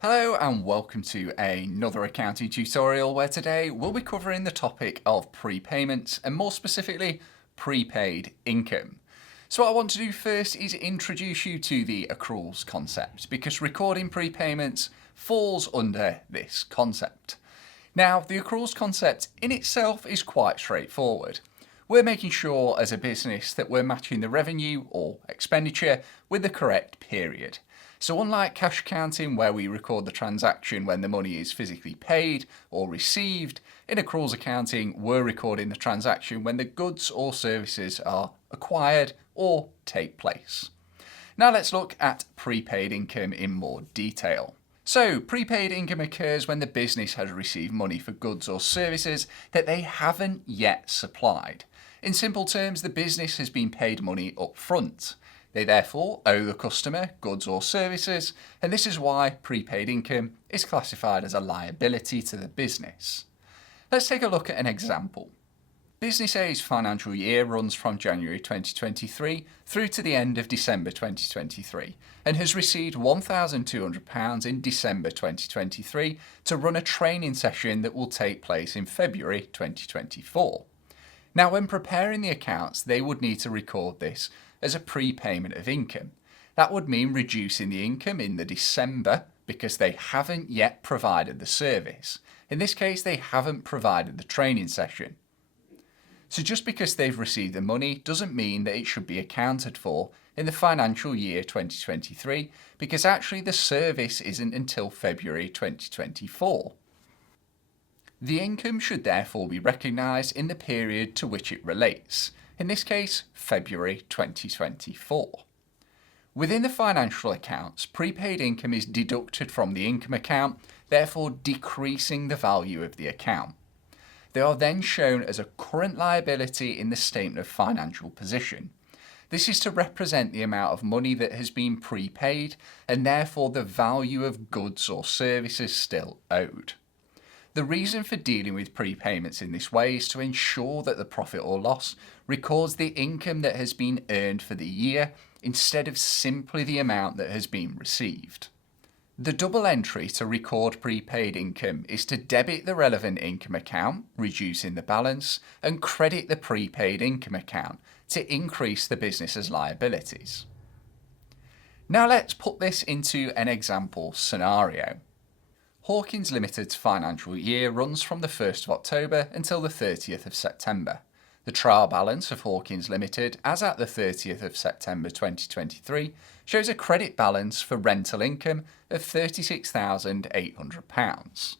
Hello and welcome to another accounting tutorial where today we'll be covering the topic of prepayments and more specifically prepaid income. So what I want to do first is introduce you to the accruals concept because recording prepayments falls under this concept. Now the accruals concept in itself is quite straightforward. We're making sure as a business that we're matching the revenue or expenditure with the correct period. So unlike cash accounting where we record the transaction when the money is physically paid or received, in accruals accounting we're recording the transaction when the goods or services are acquired or take place. Now let's look at prepaid income in more detail. So prepaid income occurs when the business has received money for goods or services that they haven't yet supplied. In simple terms, the business has been paid money up front. They therefore owe the customer goods or services, and this is why prepaid income is classified as a liability to the business. Let's take a look at an example. Business A's financial year runs from January 2023 through to the end of December 2023 and has received £1,200 in December 2023 to run a training session that will take place in February 2024. Now, when preparing the accounts, they would need to record this as a prepayment of income. That would mean reducing the income in the December because they haven't yet provided the service. In this case, they haven't provided the training session. So just because they've received the money doesn't mean that it should be accounted for in the financial year 2023 because actually the service isn't until February 2024. The income should therefore be recognised in the period to which it relates, in this case February 2024. Within the financial accounts, prepaid income is deducted from the income account, therefore decreasing the value of the account. They are then shown as a current liability in the statement of financial position. This is to represent the amount of money that has been prepaid and therefore the value of goods or services still owed. The reason for dealing with prepayments in this way is to ensure that the profit or loss records the income that has been earned for the year instead of simply the amount that has been received. The double entry to record prepaid income is to debit the relevant income account, reducing the balance, and credit the prepaid income account to increase the business's liabilities. Now let's put this into an example scenario. Hawkins Limited's financial year runs from the 1st of October until the 30th of September. The trial balance of Hawkins Limited as at the 30th of September 2023 shows a credit balance for rental income of £36,800.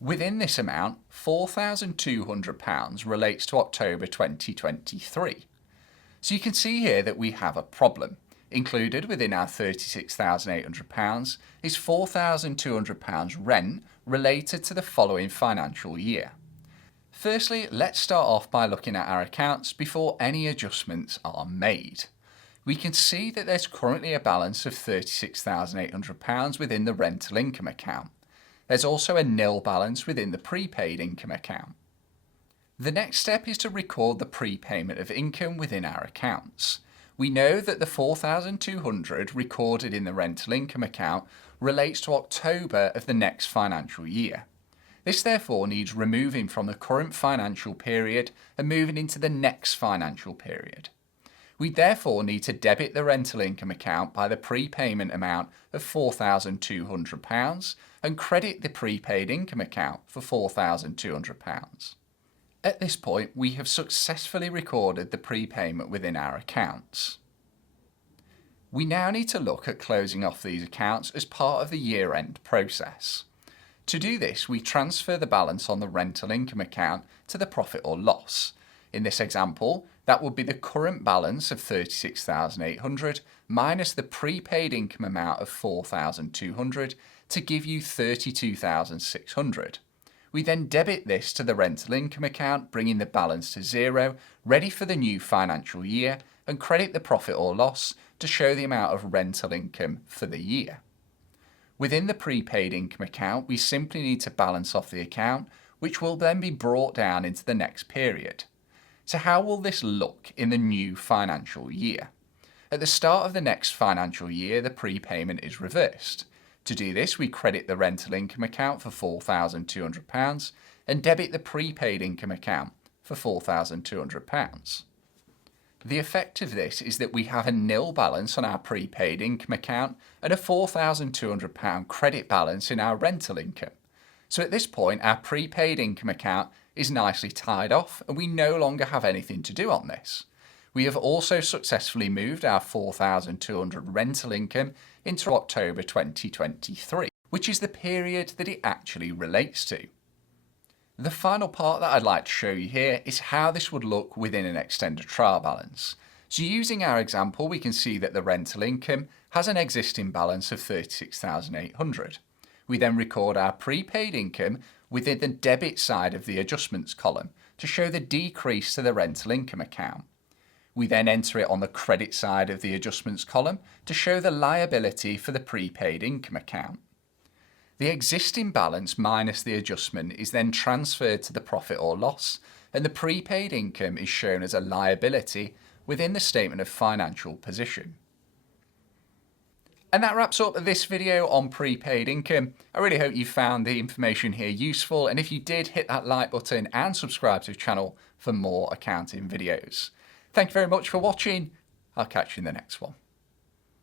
Within this amount, £4,200 relates to October 2023. So you can see here that we have a problem. Included within our £36,800 is £4,200 rent related to the following financial year. Firstly, let's start off by looking at our accounts before any adjustments are made. We can see that there's currently a balance of £36,800 within the rental income account. There's also a nil balance within the prepaid income account. The next step is to record the prepayment of income within our accounts. We know that the £4,200 recorded in the rental income account relates to October of the next financial year. This therefore needs removing from the current financial period and moving into the next financial period. We therefore need to debit the rental income account by the prepayment amount of £4,200 and credit the prepaid income account for £4,200. At this point, we have successfully recorded the prepayment within our accounts. We now need to look at closing off these accounts as part of the year-end process. To do this, we transfer the balance on the rental income account to the profit or loss. In this example, that would be the current balance of £36,800 minus the prepaid income amount of £4,200 to give you £32,600. We then debit this to the rental income account, bringing the balance to zero, ready for the new financial year, and credit the profit or loss to show the amount of rental income for the year. Within the prepaid income account, we simply need to balance off the account, which will then be brought down into the next period. So how will this look in the new financial year? At the start of the next financial year, the prepayment is reversed. To do this, we credit the rental income account for £4,200 and debit the prepaid income account for £4,200. The effect of this is that we have a nil balance on our prepaid income account and a £4,200 credit balance in our rental income. So at this point, our prepaid income account is nicely tied off and we no longer have anything to do on this. We have also successfully moved our £4,200 rental income into October 2023, which is the period that it actually relates to. The final part that I'd like to show you here is how this would look within an extended trial balance. So using our example, we can see that the rental income has an existing balance of £36,800. We then record our prepaid income within the debit side of the adjustments column to show the decrease to the rental income account. We then enter it on the credit side of the adjustments column to show the liability for the prepaid income account. The existing balance minus the adjustment is then transferred to the profit or loss, and the prepaid income is shown as a liability within the statement of financial position. And that wraps up this video on prepaid income. I really hope you found the information here useful, and if you did, hit that like button and subscribe to the channel for more accounting videos. Thank you very much for watching. I'll catch you in the next one.